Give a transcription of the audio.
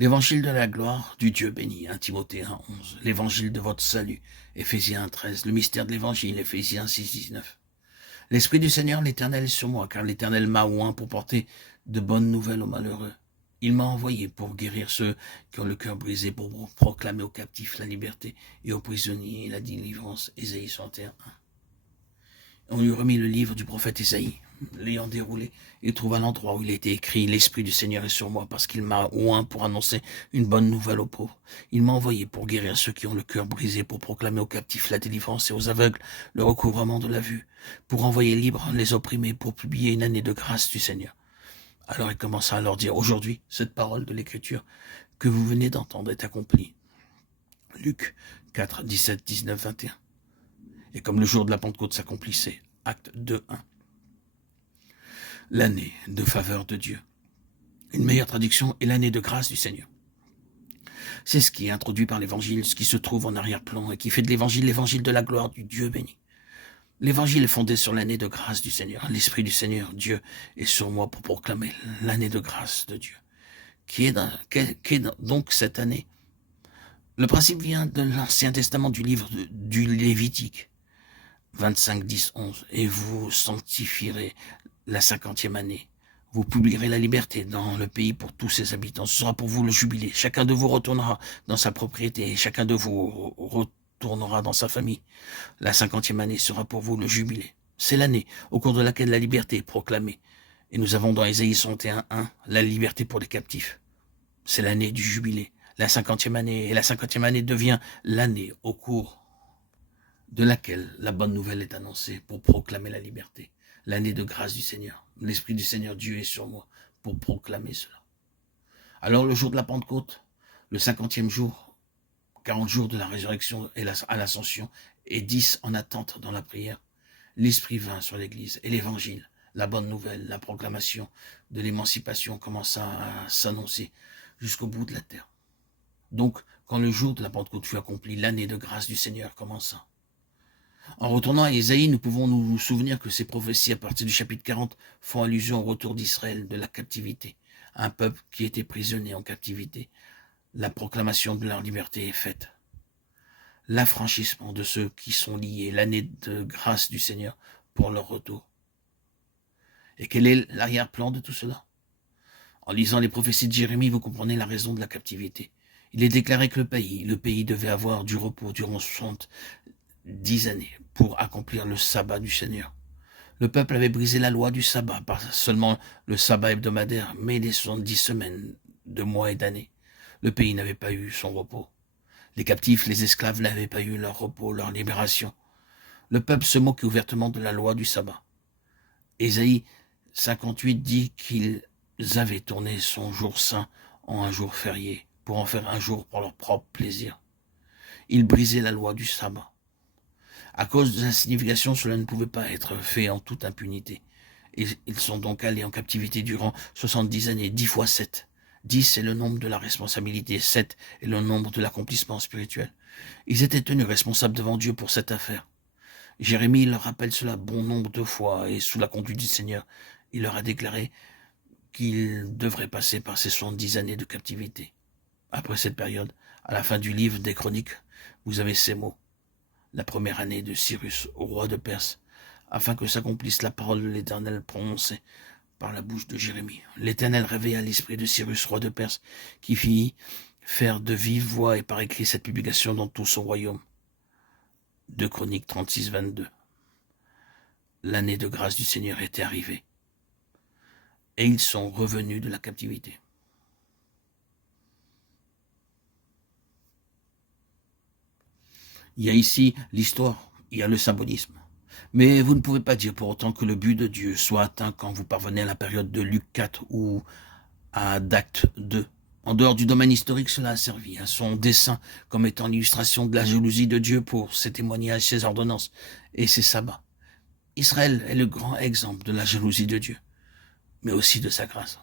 L'évangile de la gloire du Dieu béni, 1 Timothée 1,11. L'évangile de votre salut, Éphésiens 1,13. Le mystère de l'évangile, Éphésiens 6,19. L'Esprit du Seigneur, l'Éternel, est sur moi, car l'Éternel m'a oint pour porter de bonnes nouvelles aux malheureux. Il m'a envoyé pour guérir ceux qui ont le cœur brisé, pour proclamer aux captifs la liberté et aux prisonniers la délivrance. Ésaïe 61. On lui remit le livre du prophète Ésaïe. L'ayant déroulé, il trouva l'endroit où il était écrit « L'Esprit du Seigneur est sur moi, parce qu'il m'a oint pour annoncer une bonne nouvelle aux pauvres. Il m'a envoyé pour guérir ceux qui ont le cœur brisé, pour proclamer aux captifs la délivrance et aux aveugles le recouvrement de la vue, pour envoyer libres les opprimés, pour publier une année de grâce du Seigneur. » Alors il commença à leur dire « Aujourd'hui, cette parole de l'Écriture que vous venez d'entendre est accomplie. » Luc 4, 17, 19, 21. Et comme le jour de la Pentecôte s'accomplissait, Acte 2, 1. L'année de faveur de Dieu. Une meilleure traduction est l'année de grâce du Seigneur. C'est ce qui est introduit par l'évangile, ce qui se trouve en arrière-plan et qui fait de l'évangile de la gloire du Dieu béni. L'évangile est fondé sur l'année de grâce du Seigneur. L'Esprit du Seigneur, Dieu, est sur moi pour proclamer l'année de grâce de Dieu. Qu'est donc cette année? Le principe vient de l'Ancien Testament du livre du Lévitique. 25, 10, 11. Et vous sanctifierez la 50e année. Vous publierez la liberté dans le pays pour tous ses habitants. Ce sera pour vous le jubilé. Chacun de vous retournera dans sa propriété et chacun de vous retournera dans sa famille. La 50e année sera pour vous le jubilé. C'est l'année au cours de laquelle la liberté est proclamée. Et nous avons dans Ésaïe 61, 1, la liberté pour les captifs. C'est l'année du jubilé. La 50e année, et la 50e année devient l'année au cours de laquelle la bonne nouvelle est annoncée pour proclamer la liberté. L'année de grâce du Seigneur. L'Esprit du Seigneur, Dieu est sur moi pour proclamer cela. Alors le jour de la Pentecôte, le 50e jour, 40 jours de la résurrection et à l'ascension, et 10 en attente dans la prière, l'Esprit vint sur l'Église et l'Évangile, la bonne nouvelle, la proclamation de l'émancipation commença à s'annoncer jusqu'au bout de la terre. Donc, quand le jour de la Pentecôte fut accompli, l'année de grâce du Seigneur commença. En retournant à Ésaïe, nous pouvons nous souvenir que ces prophéties à partir du chapitre 40 font allusion au retour d'Israël de la captivité, un peuple qui était prisonnier en captivité. La proclamation de leur liberté est faite. L'affranchissement de ceux qui sont liés, l'année de grâce du Seigneur pour leur retour. Et quel est l'arrière-plan de tout cela? En lisant les prophéties de Jérémie, vous comprenez la raison de la captivité. Il est déclaré que le pays devait avoir du repos durant 10 années pour accomplir le sabbat du Seigneur. Le peuple avait brisé la loi du sabbat, pas seulement le sabbat hebdomadaire, mais les 70 semaines de mois et d'années. Le pays n'avait pas eu son repos. Les captifs, les esclaves n'avaient pas eu leur repos, leur libération. Le peuple se moquait ouvertement de la loi du sabbat. Ésaïe 58 dit qu'ils avaient tourné son jour saint en un jour férié, pour en faire un jour pour leur propre plaisir. Ils brisaient la loi du sabbat. À cause de sa signification, cela ne pouvait pas être fait en toute impunité. Ils sont donc allés en captivité durant 70 années, 10 fois 7. 10 est le nombre de la responsabilité, 7 est le nombre de l'accomplissement spirituel. Ils étaient tenus responsables devant Dieu pour cette affaire. Jérémie leur rappelle cela bon nombre de fois, et sous la conduite du Seigneur, il leur a déclaré qu'ils devraient passer par ces 70 années de captivité. Après cette période, à la fin du livre des Chroniques, vous avez ces mots. La première année de Cyrus, roi de Perse, afin que s'accomplisse la parole de l'Éternel prononcée par la bouche de Jérémie. L'Éternel réveilla l'esprit de Cyrus, roi de Perse, qui fit faire de vive voix et par écrit cette publication dans tout son royaume. 2 Chroniques 36, 22. L'année de grâce du Seigneur était arrivée, et ils sont revenus de la captivité. Il y a ici l'histoire, il y a le symbolisme. Mais vous ne pouvez pas dire pour autant que le but de Dieu soit atteint quand vous parvenez à la période de Luc 4 ou à d'Acte 2. En dehors du domaine historique, cela a servi à son dessein comme étant l'illustration de la jalousie de Dieu pour ses témoignages, ses ordonnances et ses sabbats. Israël est le grand exemple de la jalousie de Dieu, mais aussi de sa grâce.